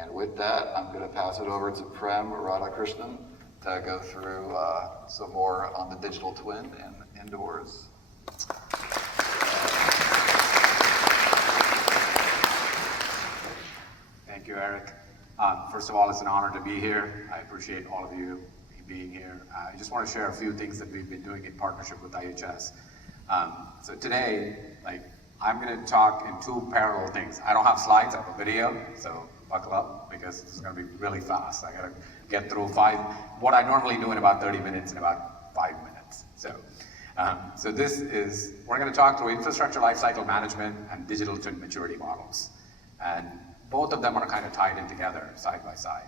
And with that, I'm going to pass it over to Prem Radhakrishnan to go through some more on the digital twin and indoors. Thank you, Eric. First of all, it's an honor to be here. I appreciate all of you being here. I just want to share a few things that we've been doing in partnership with IHS. So today, I'm going to talk in two parallel things. I don't have slides, I have a video, so buckle up because this is going to be really fast. I got to get through what I normally do in about 30 minutes in about 5 minutes. So this is, we're going to talk through infrastructure lifecycle management and digital twin maturity models. And both of them are kind of tied in together, side by side.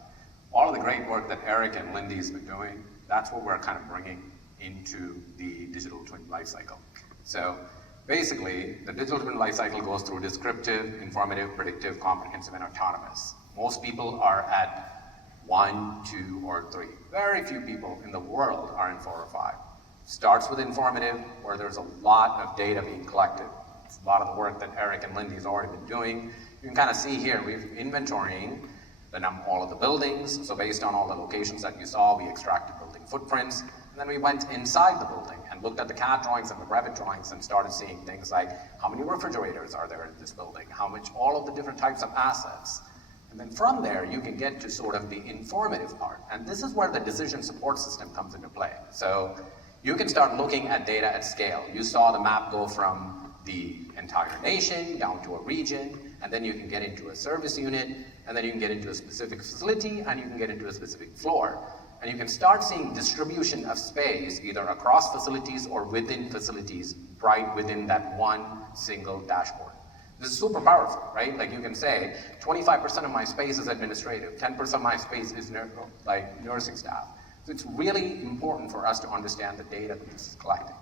All of the great work that Eric and Lindy's been doing, that's what we're kind of bringing into the digital twin lifecycle. So basically, the digital twin lifecycle goes through descriptive, informative, predictive, comprehensive, and autonomous. Most people are at 1, 2, or 3. Very few people in the world are in 4 or 5. Starts with informative, where there's a lot of data being collected. It's a lot of the work that Eric and Lindy's already been doing. You can kind of see here, we've inventorying all of the buildings. So based on all the locations that you saw, we extracted building footprints. And then we went inside the building and looked at the CAD drawings and the Revit drawings and started seeing things like how many refrigerators are there in this building, how much, all of the different types of assets. And then from there, you can get to sort of the informative part. And this is where the decision support system comes into play. So you can start looking at data at scale. You saw the map go from the entire nation down to a region, and then you can get into a service unit, and then you can get into a specific facility, and you can get into a specific floor. And you can start seeing distribution of space either across facilities or within facilities right within that one single dashboard. This is super powerful, right? Like you can say 25% of my space is administrative, 10% of my space is nursing staff. So it's really important for us to understand the data that this is collecting.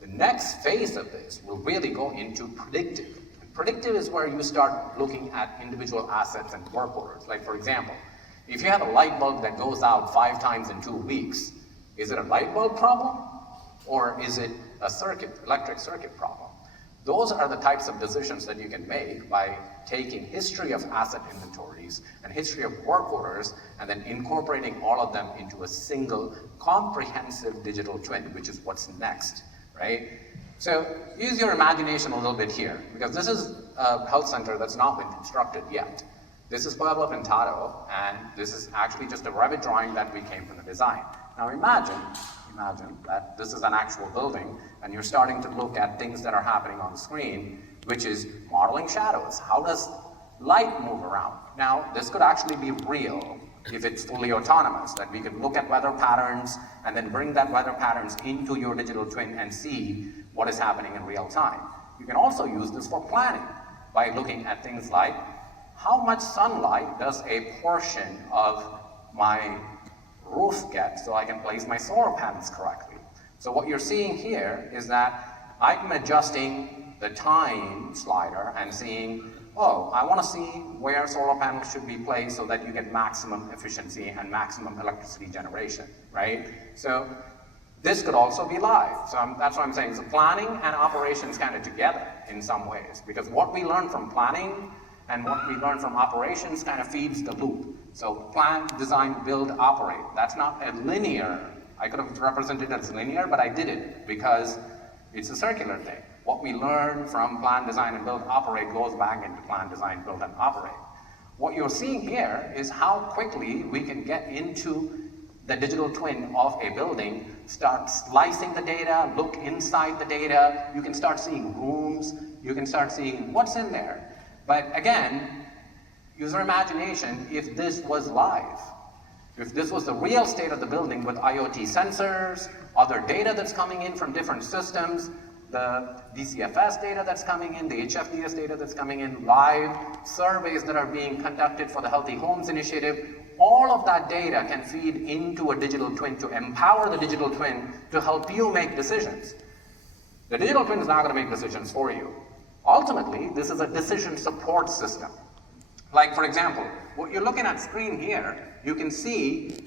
The next phase of this will really go into predictive. And predictive is where you start looking at individual assets and work orders. Like for example, if you have a light bulb that goes out 5 times in 2 weeks, is it a light bulb problem or is it a electric circuit problem? Those are the types of decisions that you can make by taking history of asset inventories and history of work orders and then incorporating all of them into a single comprehensive digital twin, which is what's next, right? So use your imagination a little bit here, because this is a health center that's not been constructed yet. This is Pueblo Pintado, and this is actually just a Revit drawing that we came from the design. Now imagine that this is an actual building, and you're starting to look at things that are happening on the screen, which is modeling shadows. How does light move around? Now, this could actually be real if it's fully autonomous, that we could look at weather patterns and then bring that weather patterns into your digital twin and see what is happening in real time. You can also use this for planning by looking at things like how much sunlight does a portion of my roof get so I can place my solar panels correctly. So what you're seeing here is that I'm adjusting the time slider and seeing, oh, I want to see where solar panels should be placed so that you get maximum efficiency and maximum electricity generation, right? So this could also be live. So that's what I'm saying. So planning and operations kind of together in some ways, because what we learn from planning and what we learn from operations kind of feeds the loop. So plan, design, build, operate. That's not a linear. I could have represented it as linear, but I did it because it's a circular thing. What we learn from plan, design, and build, operate goes back into plan, design, build, and operate. What you're seeing here is how quickly we can get into the digital twin of a building, start slicing the data, look inside the data. You can start seeing rooms. You can start seeing what's in there. But again, use your imagination if this was live. If this was the real state of the building with IoT sensors, other data that's coming in from different systems, the DCFS data that's coming in, the HFDS data that's coming in, live surveys that are being conducted for the Healthy Homes Initiative, all of that data can feed into a digital twin to empower the digital twin to help you make decisions. The digital twin is not going to make decisions for you. Ultimately, this is a decision support system. Like, for example, what you're looking at screen here, you can see,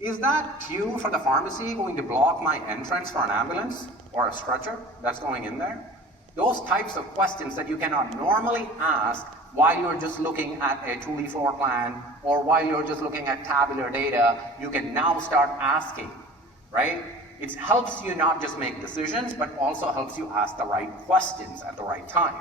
is that queue for the pharmacy going to block my entrance for an ambulance or a stretcher that's going in there? Those types of questions that you cannot normally ask while you're just looking at a 2D floor plan, or while you're just looking at tabular data, you can now start asking, right? It helps you not just make decisions, but also helps you ask the right questions at the right time.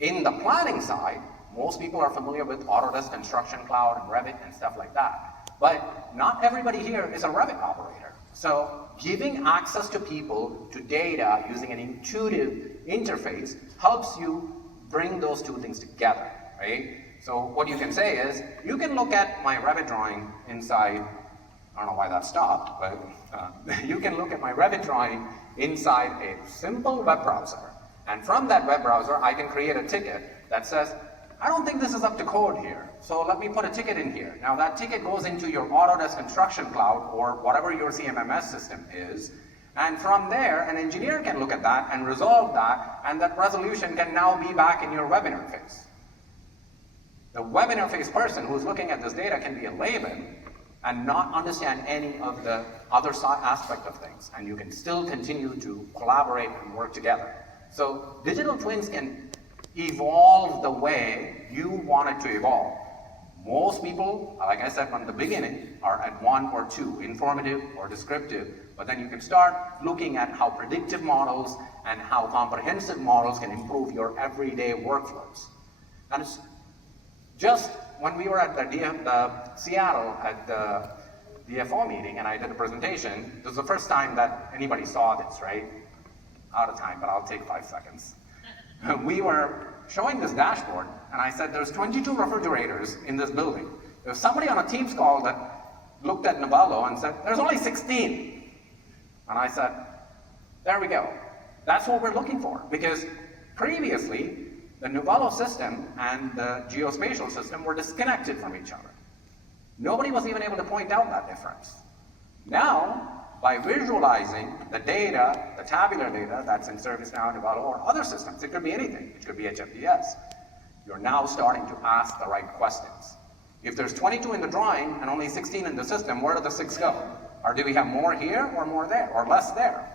In the planning side, most people are familiar with Autodesk Construction Cloud and Revit and stuff like that. But not everybody here is a Revit operator. So giving access to people to data using an intuitive interface helps you bring those two things together, right? So what you can say is, you can look at my Revit drawing inside, I don't know why that stopped, but you can look at my Revit drawing inside a simple web browser. And from that web browser, I can create a ticket that says, I don't think this is up to code here, so let me put a ticket in here. Now that ticket goes into your Autodesk Construction Cloud or whatever your CMMS system is, and from there, an engineer can look at that and resolve that, and that resolution can now be back in your web interface. The web interface person who's looking at this data can be a layman and not understand any of the other aspect of things, and you can still continue to collaborate and work together. So digital twins can evolve the way you want it to evolve. Most people, like I said from the beginning, are at 1 or 2, informative or descriptive, but then you can start looking at how predictive models and how comprehensive models can improve your everyday workflows. And it's just when we were at the Seattle at the DFO meeting and I did a presentation, this was the first time that anybody saw this, right? Out of time, but I'll take 5 seconds. We were showing this dashboard, and I said, there's 22 refrigerators in this building. There's somebody on a Teams call that looked at Navallo and said, there's only 16. And I said, there we go. That's what we're looking for, because previously, the Navallo system and the geospatial system were disconnected from each other. Nobody was even able to point out that difference. Now, by visualizing the data, the tabular data that's in ServiceNow, Navallo, or other systems, it could be anything, it could be HFDS, you're now starting to ask the right questions. If there's 22 in the drawing and only 16 in the system, where do the 6 go? Or do we have more here or more there, or less there?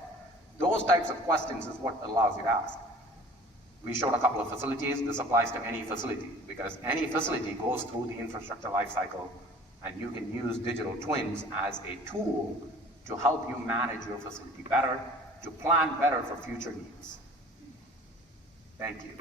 Those types of questions is what allows you to ask. We showed a couple of facilities. This applies to any facility, because any facility goes through the infrastructure lifecycle, and you can use digital twins as a tool to help you manage your facility better, to plan better for future needs. Thank you.